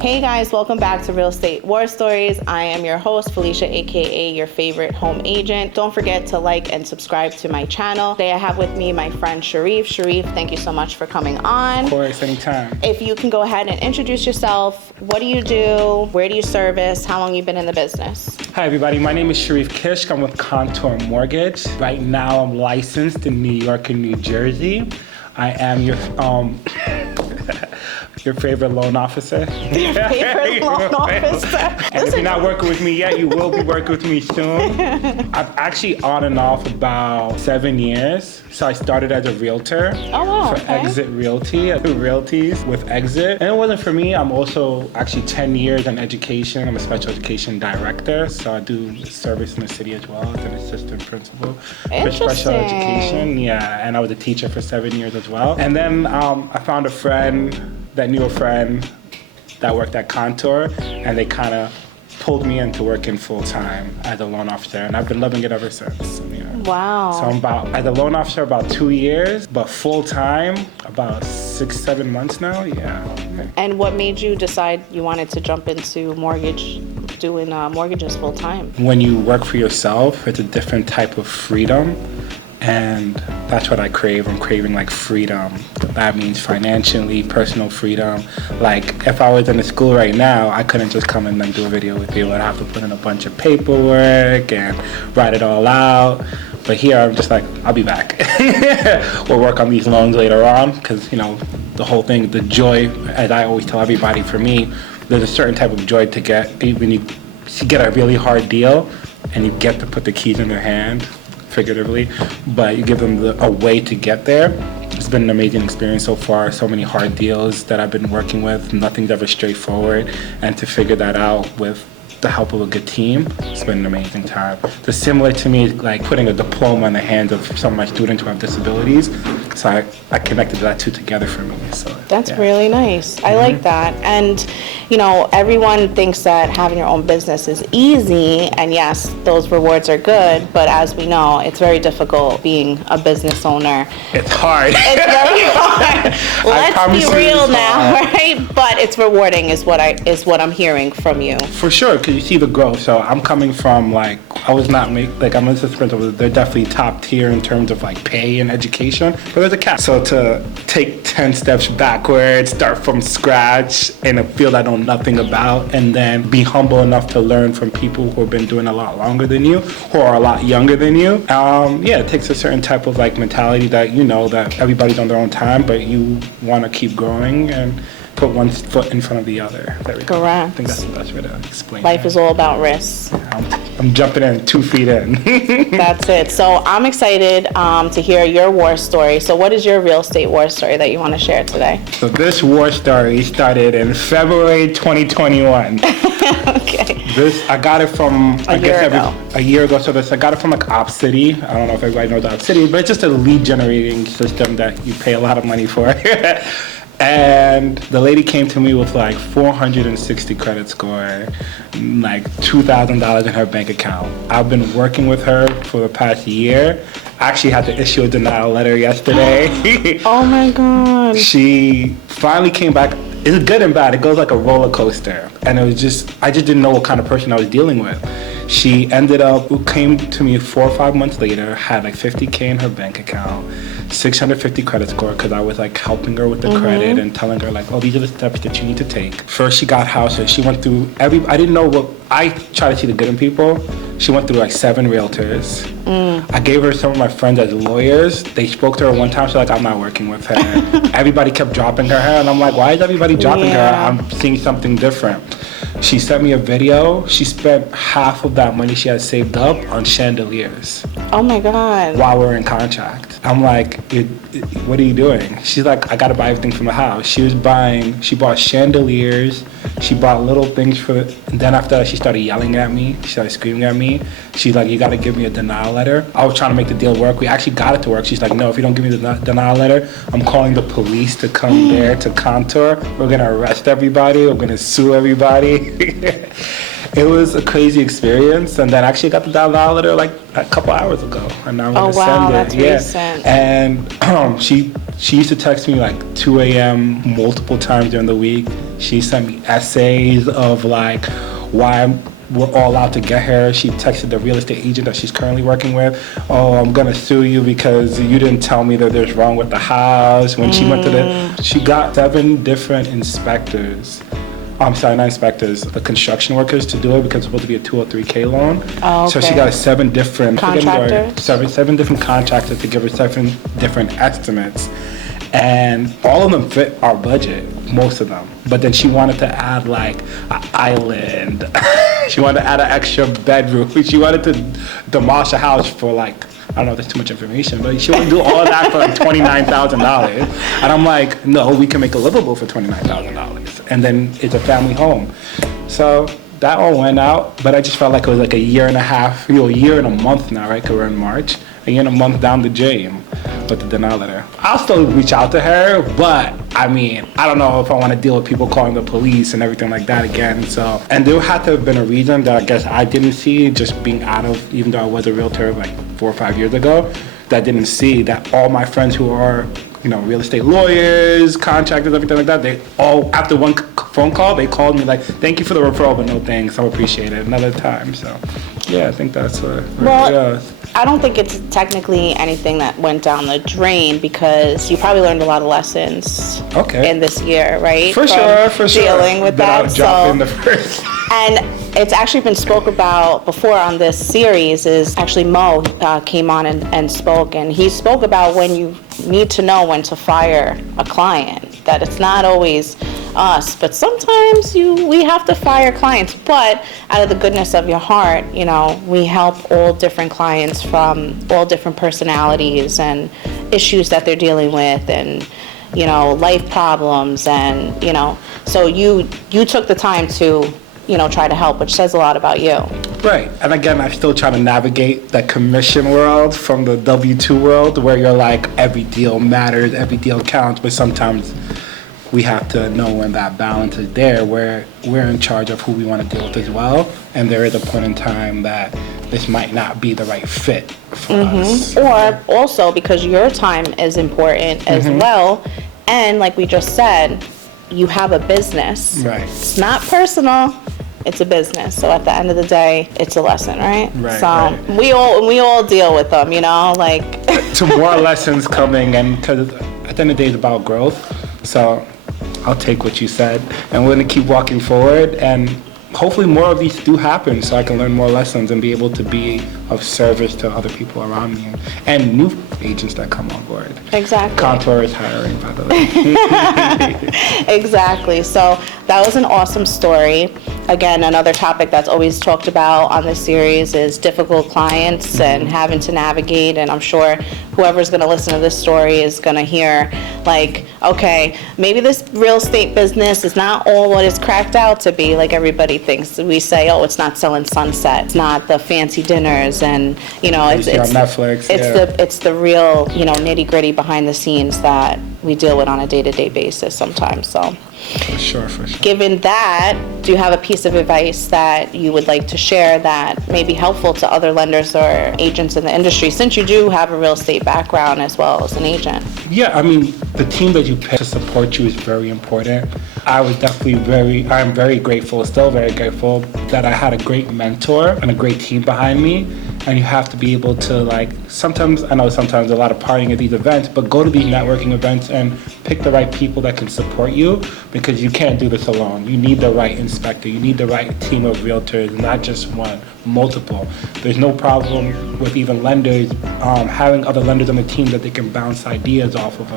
Hey guys, welcome back to Real Estate War Stories. I am your host, Felicia, aka your favorite home agent. Don't forget to like and subscribe to my channel. Today I have with me my friend Sharif. Sharif, thank you so much for coming on. Of course, anytime. If you can go ahead and introduce yourself. What do you do? Where do you service? How long you been in the business? Hi everybody, my name is Sharif Kishk. I'm with Contour Mortgage. Right now I'm licensed in New York and New Jersey. I am your your favorite loan officer. Your favorite loan officer. And if you're not working with me yet, you will be working with me soon. I've actually on and off about 7 years. So I started as a realtor for Exit Realty. I do realties with Exit. And it wasn't for me. I'm also actually 10 years in education. I'm a special education director. So I do service in the city as well as an assistant principal for special education. Yeah, and I was a teacher for 7 years as well. And then I found a friend that knew a friend that worked at Contour, and they kind of pulled me into working full time as a loan officer, and I've been loving it ever since. Wow. So I'm as a loan officer about 2 years, but full time about 6-7 months now. Yeah. And what made you decide you wanted to jump into doing mortgages full time? When you work for yourself, it's a different type of freedom. And that's what I crave. I'm craving like freedom. That means financially, personal freedom. Like if I was in a school right now, I couldn't just come and then do a video with you. I'd have to put in a bunch of paperwork and write it all out. But here I'm just like, I'll be back. We'll work on these loans later on because, the whole thing, the joy, as I always tell everybody, for me, there's a certain type of joy to get when you get a really hard deal and you get to put the keys in their hand, figuratively, but you give them a way to get there. It's been an amazing experience so far. So many hard deals that I've been working with. Nothing's ever straightforward, and to figure that out with the help of a good team, it's been an amazing time. The similar to me is like putting a diploma in the hands of some of my students who have disabilities. So I connected that two together for me. So that's really nice. I like that. And everyone thinks that having your own business is easy, and yes, those rewards are good, but as we know, it's very difficult being a business owner. It's hard. It's very hard. Let's be real now, right? But it's rewarding is what I'm hearing from you. For sure, because you see the growth. So I'm coming from I'm an assistant principal. They're definitely top tier in terms of pay and education, but there's a cap. So to take 10 steps backwards, start from scratch in a field I know nothing about, and then be humble enough to learn from people who have been doing a lot longer than you, who are a lot younger than you. It takes a certain type of mentality that that everybody's on their own time, but you want to keep growing and put one foot in front of the other. There we go. Correct. I think that's the best way to explain Life is all about risks. I'm jumping in 2 feet in. That's it. So I'm excited to hear your war story. So what is your real estate war story that you want to share today? So this war story started in February 2021. Okay. I got it from a year ago. So I got it from Op City. I don't know if everybody knows Op City, but it's just a lead generating system that you pay a lot of money for. And the lady came to me with 460 credit score, $2,000 in her bank account. I've been working with her for the past year. I actually had to issue a denial letter yesterday. Oh my God. She finally came back. It's good and bad. It goes like a roller coaster. And I just didn't know what kind of person I was dealing with. She came to me 4 or 5 months later, had $50K in her bank account, 650 credit score, because I was helping her with the credit and telling her these are the steps that you need to take. First she got houses. She went through I didn't know I try to see the good in people. She went through 7 realtors. I gave her some of my friends as lawyers. They spoke to her one time. She's like, I'm not working with her. Everybody kept dropping her hair, and I'm like, why is everybody dropping her? I'm seeing something different. She sent me a video. She spent half of that money she had saved up on chandeliers. Oh my God. While we're in contract. I'm like, what are you doing? She's like, I gotta buy everything from the house. She bought chandeliers. She bought little things and then after that, she started yelling at me. She started screaming at me. She's like, you gotta give me a denial letter. I was trying to make the deal work. We actually got it to work. She's like, no, if you don't give me the denial letter, I'm calling the police to come there to Contour. We're gonna arrest everybody. We're gonna sue everybody. It was a crazy experience, and then actually got the denial letter a couple hours ago, and now I'm gonna send it. That's recent. And she used to text me 2 a.m. multiple times during the week, She sent me essays of like why we're all out to get her. She texted the real estate agent that she's currently working with, oh, I'm gonna sue you because you didn't tell me that there's wrong with the house. When she went to she got 7 different inspectors. I'm sorry, not inspectors, the construction workers to do it because it's supposed to be a 203K loan. Oh, okay. So she got 7 different contractors? seven different contractors to give her 7 different estimates. And all of them fit our budget, most of them. But then she wanted to add like an island. She wanted to add an extra bedroom. She wanted to demolish a house for like, I don't know if that's too much information, but she wanted to do all that for like $29,000. And I'm like, no, we can make a livable for $29,000. And then it's a family home. So that all went out, but I just felt like it was like a year and a half, a year and a month now, right? Because we're in March. A year and a month down the drain with the denial letter. I'll still reach out to her, but I mean, I don't know if I want to deal with people calling the police and everything like that again. So, and there had to have been a reason that I guess I didn't see, just being out of, even though I was a realtor like 4 or 5 years ago, that I didn't see that all my friends who are, real estate lawyers, contractors, everything like that, they all, after one phone call, they called me like, thank you for the referral, but no thanks, I appreciate it another time. So, yeah, I think that's what I don't think it's technically anything that went down the drain because you probably learned a lot of lessons in this year, right? For sure. Dealing with that. So, in the first. And it's actually been spoke about before on this series is actually Mo came on and spoke, and he spoke about when you need to know when to fire a client, that it's not always us, but sometimes we have to fire clients, but out of the goodness of your heart, we help all different clients from all different personalities and issues that they're dealing with and life problems, and so you took the time to try to help, which says a lot about you. Right. And again, I'm still trying to navigate that commission world from the W-2 world where you're like, every deal matters, every deal counts, but sometimes we have to know when that balance is there, where we're in charge of who we want to deal with as well. And there is a point in time that this might not be the right fit for us. Or also because your time is important as well. And like we just said, you have a business. Right. It's not personal. It's a business. So at the end of the day, it's a lesson, right? Right. So right. we all deal with them, like. To more lessons coming, and because at the end of the day, it's about growth. So I'll take what you said, and we're gonna keep walking forward, and hopefully more of these do happen, so I can learn more lessons and be able to be of service to other people around me and new agents that come on board. Exactly. Contour is hiring, by the way. Exactly. So that was an awesome story. Again, another topic that's always talked about on this series is difficult clients and having to navigate. And I'm sure whoever's going to listen to this story is going to hear, like, okay, maybe this real estate business is not all what it's cracked out to be, like everybody thinks. We say, oh, it's not selling sunset, it's not the fancy dinners, and it's on Netflix. It's the real nitty gritty behind the scenes that we deal with on a day-to-day basis sometimes. So. For sure. Given that, do you have a piece of advice that you would like to share that may be helpful to other lenders or agents in the industry, since you do have a real estate background as well as an agent? Yeah, I mean, the team that you pick to support you is very important. I'm very grateful, still very grateful that I had a great mentor and a great team behind me. And you have to be able to sometimes a lot of partying at these events, but go to these networking events and pick the right people that can support you, because you can't do this alone. You need the right inspector, you need the right team of realtors, not just one, multiple. There's no problem with even lenders having other lenders on the team that they can bounce ideas off of.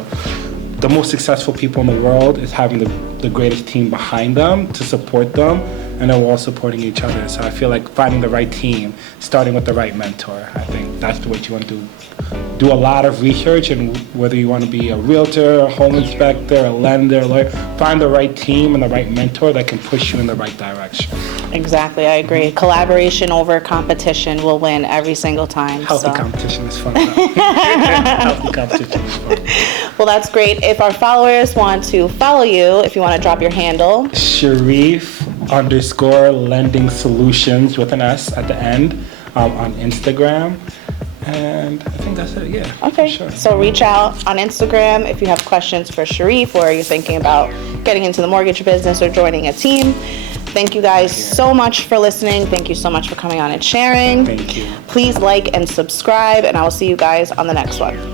The most successful people in the world is having the greatest team behind them to support them, and then we're all supporting each other. So I feel like finding the right team, starting with the right mentor, I think that's the way you want to do a lot of research, and whether you want to be a realtor, a home inspector, a lender, a lawyer, find the right team and the right mentor that can push you in the right direction. Exactly, I agree. Collaboration over competition will win every single time. Healthy competition is fun. Healthy competition is fun. Well, that's great. If our followers want to follow you, if you want to drop your handle. Sharif_lending solutions with an S at the end on Instagram. And I think that's it, yeah. Okay, for sure. so reach out on Instagram if you have questions for Sharif or you're thinking about getting into the mortgage business or joining a team. Thank you guys so much for listening. Thank you so much for coming on and sharing. Thank you. Please like and subscribe, and I will see you guys on the next one.